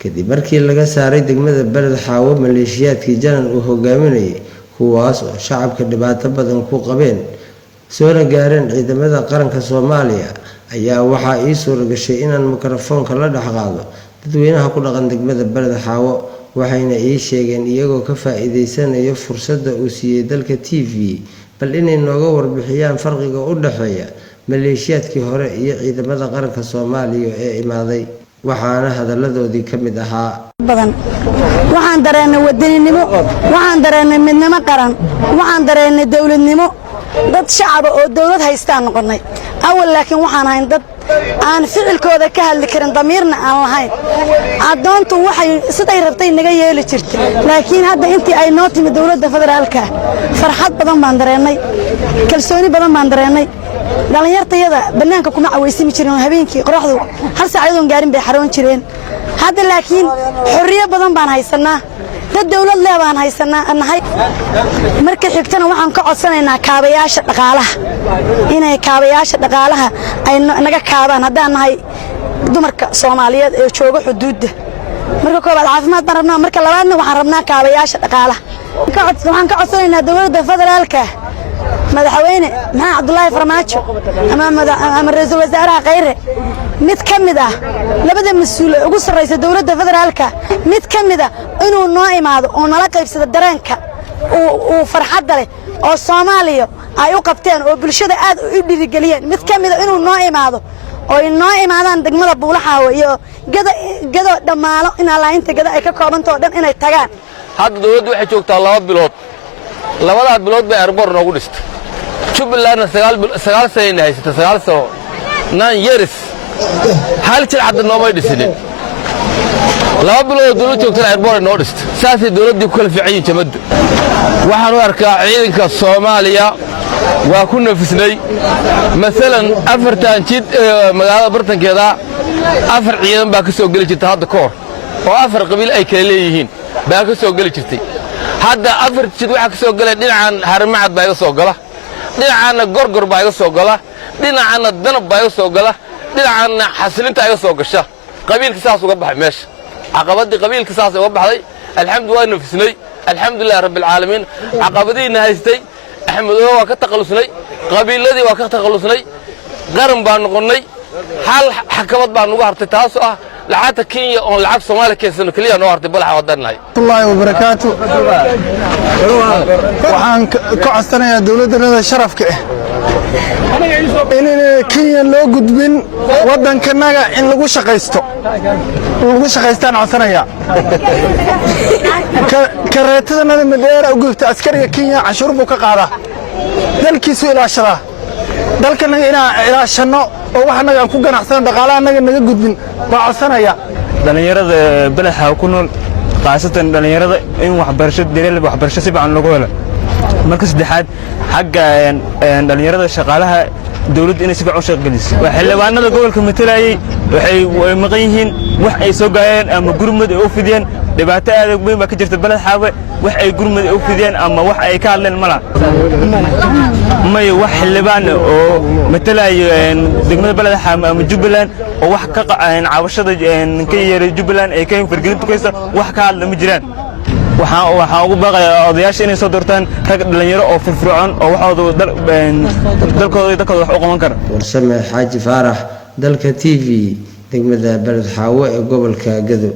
kadib markii laga saaray degmada Beled Xaawo maleeshiyaadkii janan uu hogaaminayay kuwaas oo shacabka dhibaato badan ku qabeen soona gaareen ciidamada qaranka Soomaaliya ayaa waxa ay suura gashay inaan mikrofoonka la dhaxqaado dadweynaha ku dhaqan degmada Beled Xaawo waxayna ay sheegeen iyagoo ka faa'iideysanaya fursadda uu siiyay dalka TV bal inay nooga warbixiyaan farqiga u dhaxeeya maleeshiyaadkii hore iyo ciidamada qaranka Soomaaliya ee imaaday waxaana hadaladoodii kamid ahaa badan waxaan dareennay wadaninimo waxaan dareennay midnimo qaran waxaan dareennay dawladnimo dad shacab oo dawlad haystaan noqonay awal laakiin waxaan hayn dad aan ficilkooda ka hadli karin damiirna aan lahayn adoontu waxay siday rabtay naga yeeli jirtay laakiin hadda intii ay noo timid dawladda federaalka farxad badan baan dareennay kalsooni badan baan dareennay dhalinyartayada banaanka kuma caweysimi jirin habeenkii qoraxdu hal saacadoon gaarin bay xaroon jireen hadda laakiin xorriyo badan baan haysanaa dad dawlad leh baan haysanaa nahay marka xigtana waxaan ka codsanaynaa kaabayaasha dhaqaalaha inay kaabayaasha dhaqaalaha ay naga kaabaan haddaan nahay dumarka Soomaaliyeed ee jooga xuduudda marka koobaad caafimaad baan rabnaa marka labaadna waxaan rabnaa kaabayaasha dhaqaalaha waxaan ka codsanaynaa dawladda federaalka madaxweyne maxamed Cabdullaahi Farmaajo ama ra'iisul wasaaraha Khayre mid kamid ah labada mas'uul ugu sarreeyay dawladda federaalka mid kamid ah inuu noo imaado oo nala qaybsado dareenka oo farxad leh oo Soomaaliya ay u qabteen oo bulshada aad u dhirigeliyeen mid kamid ah inuu noo imaado oo inoo imaadaan degmada Buulaxaawo iyo gado dhamaalo in alla inta gado ay ka koobanto dhan inay tagaan hadda dawladdu waxay joogtaa 2 bilood labada bilood bay airport noogu dhistay Jubbaland 9 sano haysata 9 sano 9 years hal jil cad noomay dhisin 2 bilood dawladdu joogtaa airport noo dhistay saasi dawladdu ku kala fiicay jamadu waxaan u arkaa ciidanka Soomaaliya waa ku nafisnay midalan afartan jid magaalada bartankeeda afar ciidan baa ka soo gali jirtay hadda koor oo afar qabiil ay kala leeyihiin baa ka soo gali jirtay hadda afar jid waxa ka soo galay dhinacan Harmacad baa iga soo gala dhinacan Gorgor baa iga soo gala dhinacan Danab baa iga soo gala dhinacan Xasilinta iga soo gasha qabiilka saas uga baxay meesha caqabadii qabiilka saas uga baxday alxamdulillah nafisnay alxamdulillah rabbil caalamiin caqabadiina haystay axmedow waa ka taqalusnay qabiiladii waa ka taqalusnay qaran baan noqonay hal xakabad baan ugu hartay taas ah lacagta Kenya oo lacag Soomaaliya keensano kaliya noo hartay balaxa wadanahay Allahi wa barakaatu waxaan ka codsanayaa dawladda sharafka in Kenya loo gudbin wadankanaga in lagu shaqaystaan codsanaya kareetadana madeera u gubta askariga Kenya cashuur buu ka qaadaa dalkiisu ilaashada dalkanaga inaa ilaashano oo waxanaga ku ganacsan dhaqaalaha naga gudbin waa codsanaya dhalinyarada Beled Xaawo ku nool qaasatan dhalinyarada in waxbarasho si fiican lagu helo marka saddexaad xagga dhalinyarada shaqaalaha dawladda inay si fiican u shaqeeyso xildhibaanada gobolka matalayay waxay maqan yihiin wax ay soo gaayeen ama gurmad ay u fidiyeen dhibaato aad u weyn ba ka jirta Beled Xaawo wax ay gurmad u fidiyeen ama wax ay ka hadleen mala may wax xildhibaan oo matalay degmada Beled Xaawo ama Jubbaland oo wax ka caawashada ka yeeray Jubbaland ay ka fargelintu kaysa wax ka hadla ma jiraan waxaan ugu baaqayaa odayaasha inay soo doortaan rag dhalinyaro oo firfircoon oo waxooda dalkooda wax u qaban kara Warsame Xaaji Faarax dalka TV degmada Beled Xaawo ee gobolka Gado.